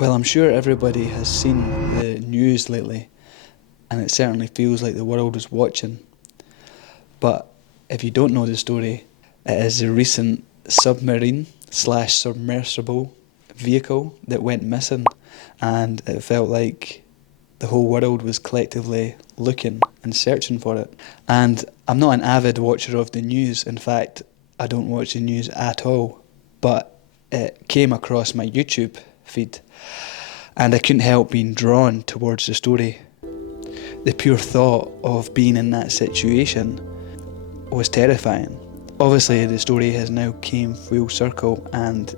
Well, I'm sure everybody has seen the news lately, and it certainly feels like the world is watching. But if you don't know the story, it is a recent submarine slash submersible vehicle that went missing, and it felt like the whole world was collectively looking and searching for it. And I'm not an avid watcher of the news. In fact, I don't watch the news at all. But it came across my YouTube feed, and I couldn't help being drawn towards the story. The pure thought of being in that situation was terrifying. Obviously, the story has now came full circle, and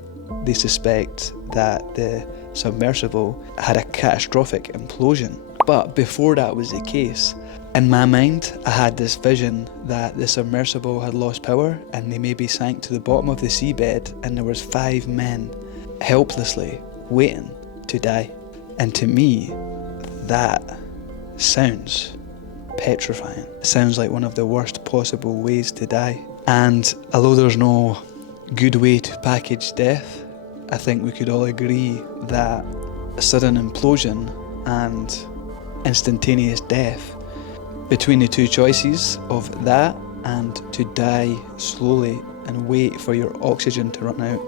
they suspect that the submersible had a catastrophic implosion. But before that was the case, in my mind, I had this vision that the submersible had lost power and they maybe sank to the bottom of the seabed, and there was 5 men helplessly waiting to die. And to me, that sounds petrifying. It sounds like one of the worst possible ways to die. And although there's no good way to package death, I think we could all agree that a sudden implosion and instantaneous death, between the two choices of that and to die slowly and wait for your oxygen to run out,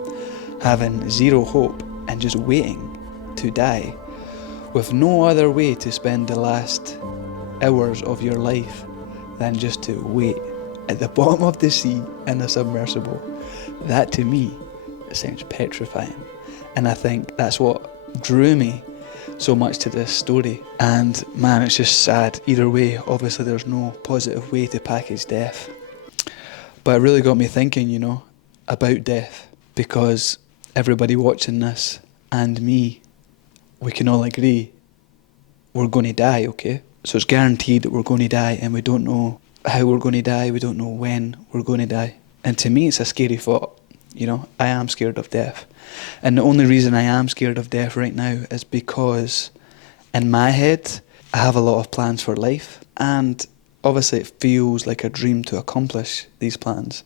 having zero hope and just waiting to die with no other way to spend the last hours of your life than just to wait at the bottom of the sea in a submersible. That to me sounds petrifying, and I think that's what drew me so much to this story. And man, it's just sad. Either way, obviously there's no positive way to package death, but it really got me thinking, about death, because everybody watching this and me, we can all agree we're going to die, okay? So it's guaranteed that we're going to die, and we don't know how we're going to die, we don't know when we're going to die. And to me, it's a scary thought. I am scared of death. And the only reason I am scared of death right now is because in my head, I have a lot of plans for life, and obviously it feels like a dream to accomplish these plans.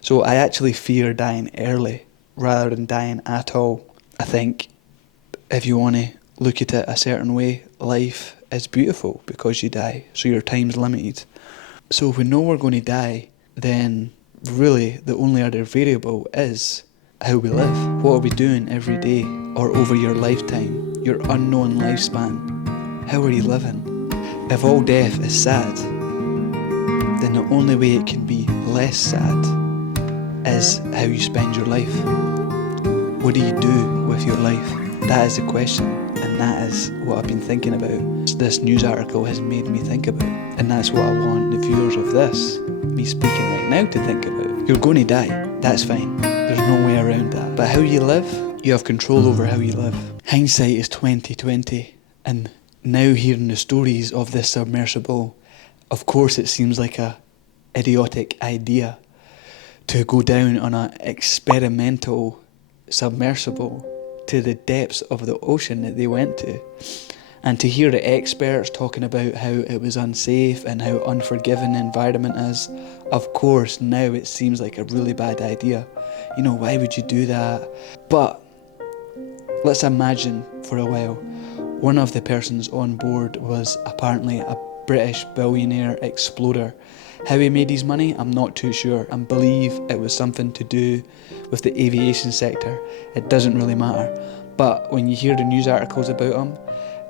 So I actually fear dying early rather than dying at all. I think if you want to look at it a certain way, life is beautiful because you die, so your time's limited. So if we know we're going to die, then really the only other variable is how we live. What are we doing every day or over your lifetime, your unknown lifespan? How are you living? If all death is sad, then the only way it can be less sad is how you spend your life. What do you do with your life? That is the question, and that is what I've been thinking about. This news article has made me think about, and that's what I want the viewers of this, me speaking right now, to think about. You're going to die, that's fine. There's no way around that. But how you live, you have control over how you live. Hindsight is 20/20, and now hearing the stories of this submersible, of course it seems like a idiotic idea to go down on an experimental submersible to the depths of the ocean that they went to, and to hear the experts talking about how it was unsafe and how unforgiving the environment is. Of course, now it seems like a really bad idea. Why would you do that? But let's imagine for a while, one of the persons on board was apparently a British billionaire explorer. How he made his money, I'm not too sure. I believe it was something to do with the aviation sector. It doesn't really matter. But when you hear the news articles about him,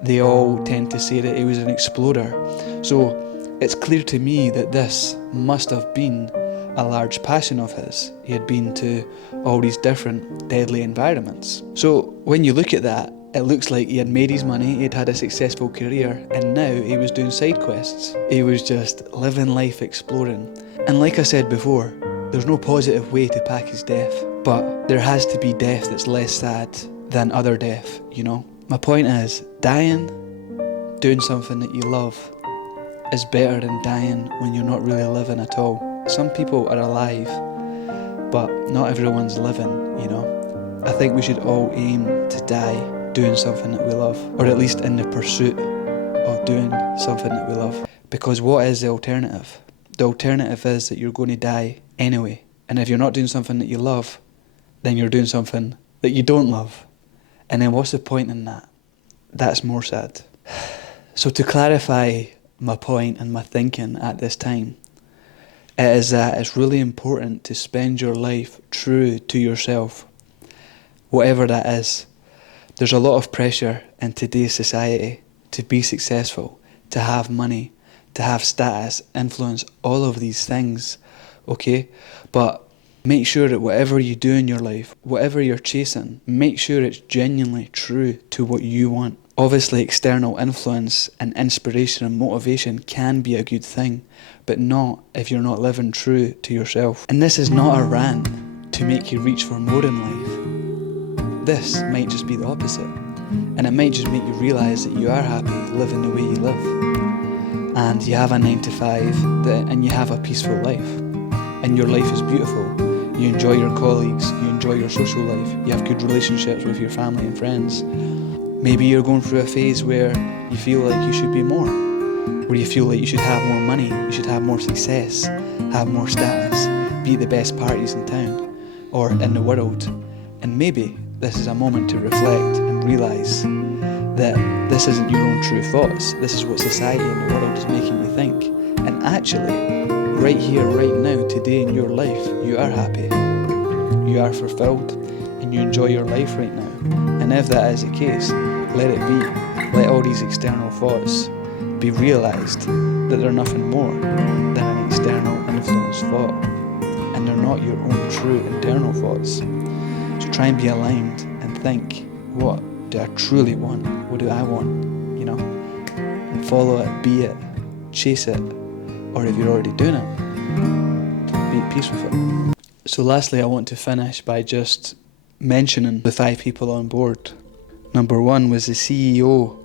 they all tend to say that he was an explorer. So it's clear to me that this must have been a large passion of his. He had been to all these different deadly environments. So when you look at that, it looks like he had made his money, he'd had a successful career, and now he was doing side quests. He was just living life exploring. And like I said before, there's no positive way to package death, but there has to be death that's less sad than other death, My point is, dying, doing something that you love, is better than dying when you're not really living at all. Some people are alive, but not everyone's living, I think we should all aim to die doing something that we love, or at least in the pursuit of doing something that we love. Because what is the alternative? The alternative is that you're going to die anyway. And if you're not doing something that you love, then you're doing something that you don't love. And then what's the point in that? That's more sad. So to clarify my point and my thinking at this time, it is that it's really important to spend your life true to yourself, whatever that is. There's a lot of pressure in today's society to be successful, to have money, to have status, influence, all of these things, okay? But make sure that whatever you do in your life, whatever you're chasing, make sure it's genuinely true to what you want. Obviously, external influence and inspiration and motivation can be a good thing, but not if you're not living true to yourself. And this is not a rant to make you reach for more in life. This might just be the opposite. And it might just make you realise that you are happy living the way you live. And you have a 9 to 5 and you have a peaceful life. And your life is beautiful. You enjoy your colleagues, you enjoy your social life, you have good relationships with your family and friends. Maybe you're going through a phase where you feel like you should be more, where you feel like you should have more money, you should have more success, have more status, be at the best parties in town or in the world. And maybe this is a moment to reflect and realise that this isn't your own true thoughts, this is what society and the world is making you think. And actually, right here, right now, today in your life, you are happy, you are fulfilled, and you enjoy your life right now. And if that is the case, let it be. Let all these external thoughts be realised that they're nothing more than an external influence thought, and they're not your own true internal thoughts. So try and be aligned and think, what do I truly want? What do I want? You know, and follow it, be it, chase it, or if you're already doing it, be at peace with it. So lastly, I want to finish by just mentioning the 5 people on board. Number 1 was the CEO,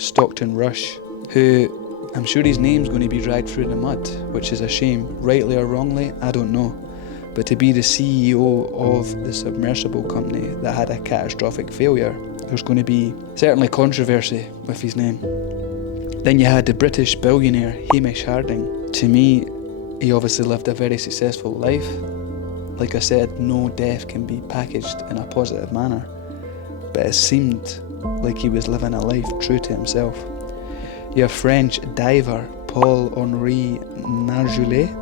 Stockton Rush, who I'm sure his name's going to be dragged through the mud, which is a shame, rightly or wrongly, I don't know. But to be the CEO of the submersible company that had a catastrophic failure, there's going to be certainly controversy with his name. Then you had the British billionaire Hamish Harding. To me, he obviously lived a very successful life. Like I said, no death can be packaged in a positive manner, but it seemed like he was living a life true to himself. You have French diver Paul-Henri Nargeolet.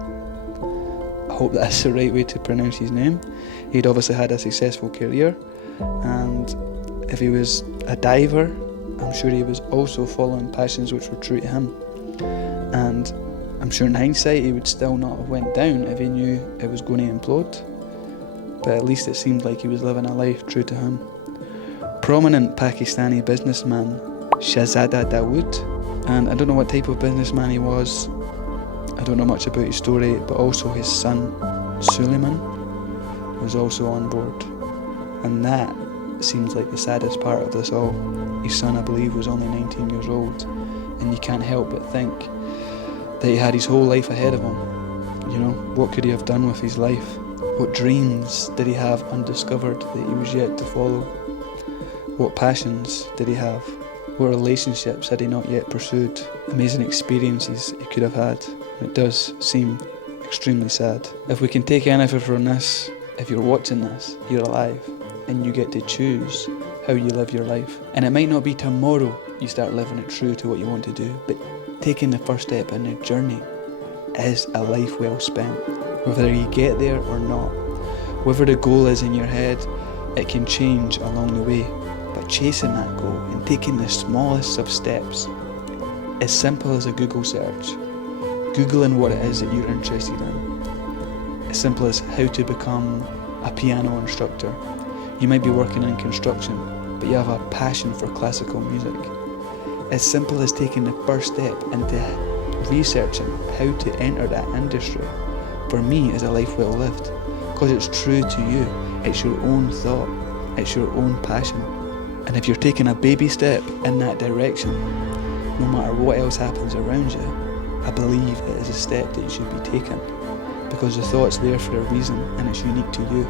I hope that's the right way to pronounce his name. He'd obviously had a successful career, and if he was a diver, I'm sure he was also following passions which were true to him. And I'm sure in hindsight he would still not have went down if he knew it was going to implode, but at least it seemed like he was living a life true to him. Prominent Pakistani businessman Shahzada Dawood, and I don't know what type of businessman he was, I don't know much about his story, but also his son Suleman was also on board, and that seems like the saddest part of this all. His son, I believe, was only 19 years old, and you can't help but think that he had his whole life ahead of him. You know, what could he have done with his life? What dreams did he have undiscovered that he was yet to follow? What passions did he have? What relationships had he not yet pursued? Amazing experiences he could have had. It does seem extremely sad. If we can take anything from this, if you're watching this, you're alive, and you get to choose how you live your life. And it might not be tomorrow you start living it true to what you want to do, but taking the first step in the journey is a life well spent. Whether you get there or not, whatever the goal is in your head, it can change along the way. But chasing that goal and taking the smallest of steps, as simple as a Google search, Googling what it is that you're interested in, as simple as how to become a piano instructor. You might be working in construction, but you have a passion for classical music. As simple as taking the first step into researching how to enter that industry, for me, is a life well lived, because it's true to you, it's your own thought, it's your own passion. And if you're taking a baby step in that direction, no matter what else happens around you, I believe it is a step that you should be taking, because the thought's there for a reason and it's unique to you.